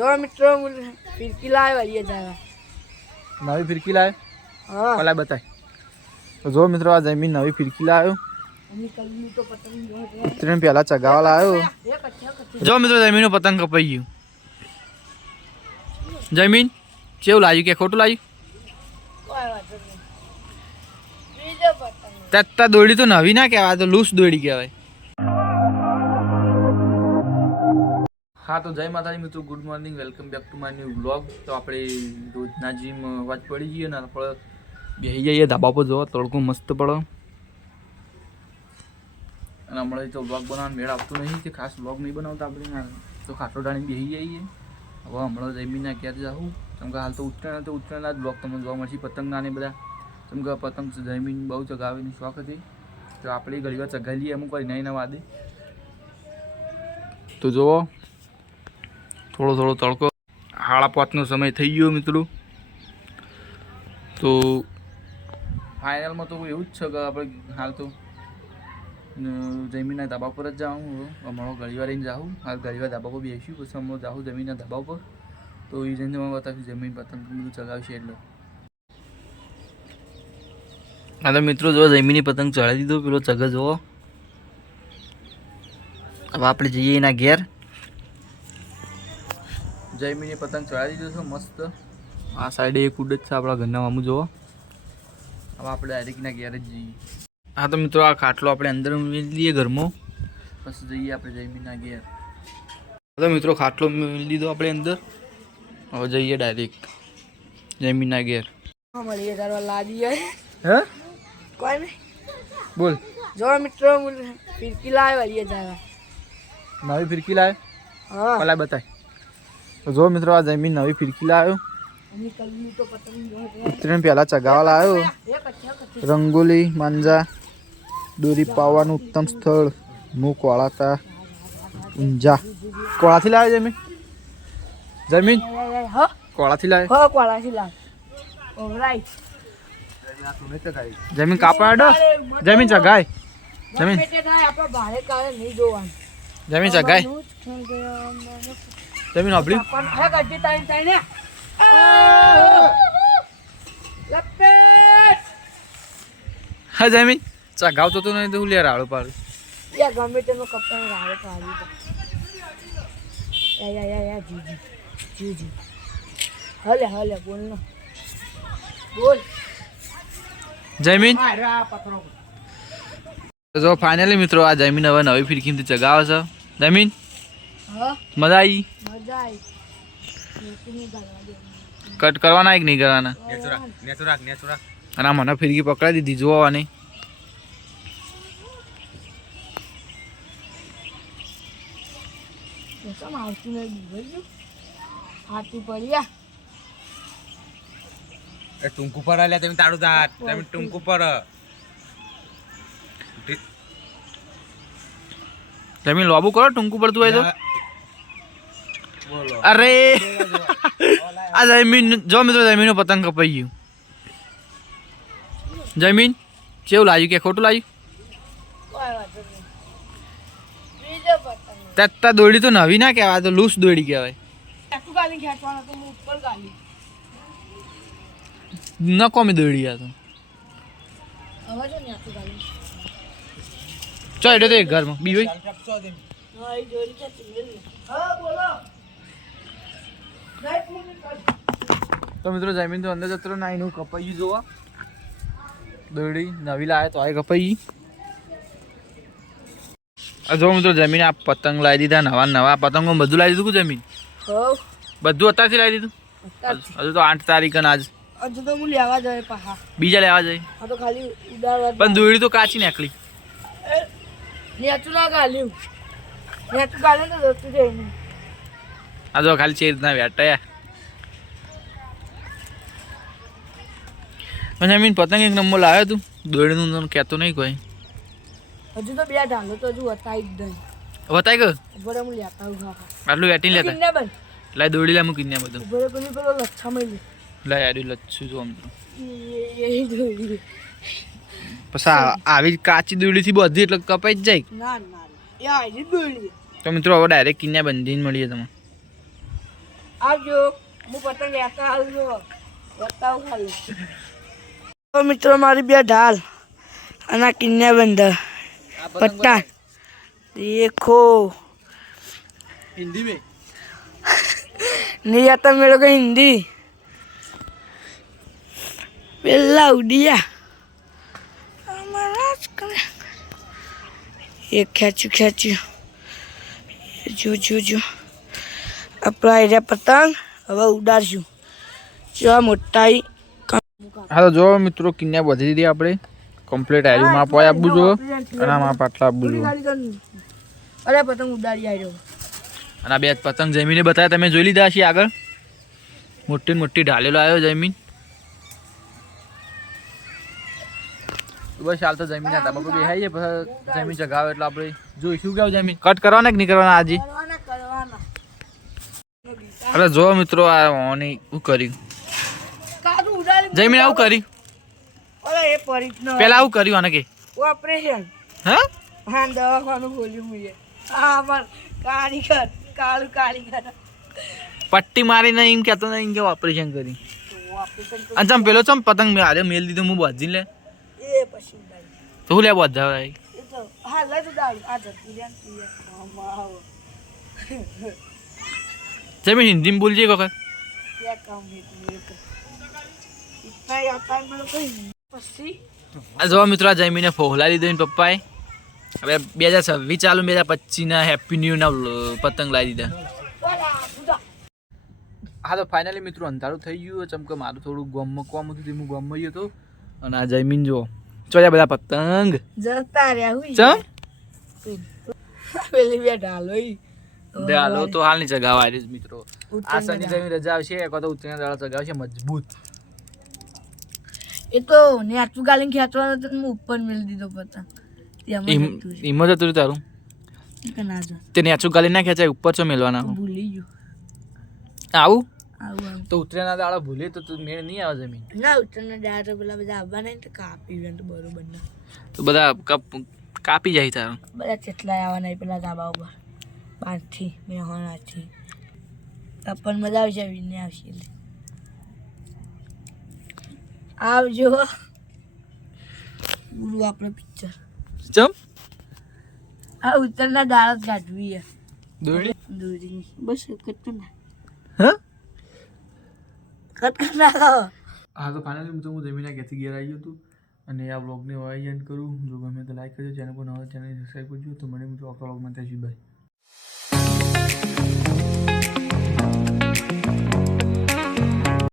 तो मित्रों फिरकी लाए वाली जाएगा नवी फिरकी लाए हाँ पहला बताए तो जो मित्रों आ जमीन नवी फिरकी लायो तो पतंग उतरण पहला चगावा लायो जो मित्रों जमीन पतंग कपाई गયું जमीन केवं लाग्યું કે ખોટું લાગ્યું त्या दोडी तो नवी ना कहेवाय तो लूस दोडी कहेवाय। हाँ तो जय माता मित्रों good morning welcome back to my new vlog. तो આપણે રોજના જીમ વાત પડી જઈએ ને આપણે બેસી જઈએ ધાબા પર જોવા તડકો મસ્ત પડે અને હમણાં તો વ્લોગ બનાવવાનો મેળ આવતો નહીં કે ખાસ વ્લોગ નહીં બનાવતા આપણે તો ખાટો ડાણી બેસી જઈએ। હવે હમણાં જમીનના ક્યારે જાઉં કેમ કે હાલ તો ઉત્તરાયણના જ વ્લોગ તમને જોવા મળશે પતંગના ને બધા કેમ કે પતંગ જમીન બહુ ચગાવવાની શોખ હતી તો આપણે ઘણી વાર ચગાવી લઈએ અમુક વાર નહીં ના વાદે તો જુઓ થોડો થોડો તડકો 5:30નો સમય થઈ ગયો મિત્રો। તો ફાઇનલમાં તો એવું જ છે કે આપણે હાલ તો જમીનના ધાબા પર જ જાઉં હમણાં ઘણી વાર રહીને જાઉં હાલ ઘણી વાર ધાબા પર બેસ્યું પછી હમણાં જાઉં જમીનના ધાબા પર તો એ જઈને મને બતાવ્યું જમીન પતંગ બધું ચગાવશે એટલે હા તો મિત્રો જો જમીનની પતંગ ચડાવી દીધો પેલો ચગ જુઓ હવે આપણે જઈએ એના ઘેર જયમીની પતંગ ચડાવી દીધો છે મસ્ત આ સાઈડે એક ઉડ જ છે આપણા ઘરના મામું જુઓ હવે આપણે ડાયરેક્ટના ઘેર જ જઈએ। હા તો મિત્રો આ ખાટલો આપણે અંદર મેળી દઈએ ઘરમાં પછી જઈએ આપણે જયમીના ઘેર। તો મિત્રો ખાટલો મેળી દીધો આપણે અંદર હવે જઈએ ડાયરેક્ટ જયમીના ઘેર। મળીએ તારવા લાદી હે कोई नहीं बोल जो मित्रों फिरकी लाए वाली जाएगा नवी फिरकी लाए हाँ पहला बताए तो जो मित्रों आ जमीन नवी फिरकी लायो तो पतंग उतरण पहला चगावा लायो रंगोली मांजा दोरी पाવાનું उत्तम સ્થળ મુ કોળાતા ઊંઝા કોળાથી લાયો જમીન हाँ કોળાથી લાયો हाँ कोला सिला ऑलराइट જમીન કાપડ જમીન ચગાય જમીન આપણે ભારે કાળે નહીં જોવાનું જમીન ચગાય જમીન આપડી પણ હે ગड्डी તાઈ તાઈ ને લપેટ હા જમીન ચગાવતો તો નહીં તો હું લે રાળો પાડું યા ગમે તેનો કપડાં રાળો પાડી તો યા જી હલે બોલ ના બોલ જમીન જો ફાઇનલી મિત્રો આ જમીન હવે નવી ફિરકીથી ચગાવે છે જમીન મજા આવી કટ કરવાના એક નહીં કરવાના અને આ મને ફિરકી પકડાઈ દીધી જોવાની ટૂંકું પર લે તમે તાળું દાટ તમે ટૂંકું પર જમીન લોબુ કરો ટૂંકું પડતું હોય તો બોલો અરે આ જમીન જો મિત્રો જમીનનો પતંગ કપાઈ ગયું જમીન કેવું લાગ્યું કે ખોટું લાગ્યું त्या दोडी तो नवी ना कहेवाय तो लूस दोडी कहेवाय न कोमी दोडी आ तो चल एडे तो एक घर में बी भाई तो मित्रों जमीन तो अंदर जत्रो ना इनु कपाई जोवा दोडी नवी लाए तो आए कपाई जो मित्रों जमीन आप पतंग लाई दीधा नवा नवा पतंगों बधु लाई दीधुं जमीन बधु अत्यारथी लाई दीधुं हजू तो 8 तारीख आज હજુ તો હું લેવા જાય પાહા बीजा लेवा जाए આ તો ખાલી ઉડાડવા पण दोडी तो काची निकली નેચું ના ગાલ્યું નેચું ગાલે તો દોસ્તું જઈને आ जो खाली चेर ना बैठा जमीन पतंग एक नंबर लाया तू दोड़ी नु कहतो नहीं कोई હજુ તો બે ઢાલો તો હજુ વતાઈ જ દઈ बताए ग બરે હું લેતા હું आटलू वेटिंग लेता કિન્ને બન लाई दोड़ी ला मुकिन्या बधु બરે પેલી પેલો લચ્છા મળી लाई आडी लच्छू जो हम એ જોઈ पछा आवी काची दोड़ी थी बधी એટલે કપાઈ જ જાય ના ના એ આજી દોડી તો મિત્રો હવે ડાયરેક્ટ કિન્યા બંધીને મળીએ તમે આવજો હું પતંગ લેતા આવજો બતાવું ખાલી તો મિત્રો મારી બે ઢાલ અને આ કિન્યા બંદર પત્તા देखो हिंदी में नहीं आता मेरे को हिंदी बेला उड़िया ये खेचू जो अपना एरिया पतंग હવે ઉડાડશું જો મોટાઈ હા તો જો મિત્રો કિન્યા બધી દીધી આપણે કમ્પ્લીટ આવ્યું માપ હોય આપવું જો અને આ માપ આટલા આપવું જો અરે પતંગ ઉડાડી આવ્યો અને આ બે પતંગ જમીને બતાવ્યા તમે જોઈ લીધા છે આગળ મોટી મોટી ઢાલેલો આવ્યો જમીન બસ હાલ તો જમીન હતા બાપુ બેહાઈએ પછી જમીન ચગાવે એટલે આપણે જોઈશું કેવું જમીન કટ કરવાના કે નહીં કરવાના આજે કરવાના અરે જો મિત્રો આ ઓની શું કર્યું કાદુ ઉડાડી જમીન આવું કર્યું અરે એ પરીક્ષનો પેલા આવું કર્યું આને કે ઓપરેશન હા હા દવાખાનું ખોલ્યું મુએ હા અમાર કારીગર કારીગર પટ્ટી મારીને એમ કહેતો નહીં કે ઓપરેશન કરી ઓપરેશન અને ચમ પેલો ચમ પતંગ મેં હારે મેલ દીધું હું બાજી લે એ પછી ઉડાડી તો હું લે બધા એ તો હા લઈ ઉડાડી આ જતી રે આવો જમીન હિન્દીમાં બોલજે એક વખત क्या काम है मेरे को इतना ही आता है मेरे को પછી આ જો મિત્રો આ જમીને ફોહલા લીધો ને પપ્પાએ હવે 2026 ચાલુ 2025 ના હેપી ન્યુ ના પતંગ લાવી દીધા હા તો ફાઇનલી મિત્રો અંધારું થઈ ગયું ચમકે મારું થોડું ગોમમાં કોમ હતું તે હું ગોમમાં ગયો હતો અને આ જમીન જો ચોયા બધા પતંગ જતા રહ્યા હું ચમ પેલી બે ડાલો હાલો તો હાલ ની ચગાવા આવી મિત્રો આ શનિ જમીન રજા આવશે એક તો ઉત્તરાયણ દાડા ચગાવશે મજબૂત એ તો નેચું ગાલીને ખેંચવાનો તો હું ઉપર મેળ દીધો પતંગ હિંમત હતું તારું ના જો તે નેચું ગાલી ના ખેંચાય ઉપર છો મેલવાના ભૂલી ગયો આવું આવું તો ઉત્તરાયણના દાડા ભૂલે તો તું મેળ નહીં આવે જમીન ના ઉતરને ડાયર તો પેલા બધા આવવાના ને તો કાપી વેન તો બરોબર ના તો બધા કાપી જાય તારું બધા કેટલા આવવાના પેલા ધાબા ઉપર 5 થી મેહોણાથી પણ મજા આવશે વિને આવશે એટલે આવજો ગુરુ આપણે પિક્ચર ચમ આ ઉત્તરના દાળ જ કાઢવી છે દોડી બસ કટ ના હા કટ ના હા તો ફાઇનલી હું જમીના ઘેરથી ઘેર આવી હતું અને આ વ્લોગને એન્ડ કરું જો ગમે તો લાઈક કરજો ચેનલ પર નવા ચેનલ સબસ્ક્રાઈબ કરજો તો મને મિત્રો આવતા વ્લોગમાં ત્યાં સુધી બાય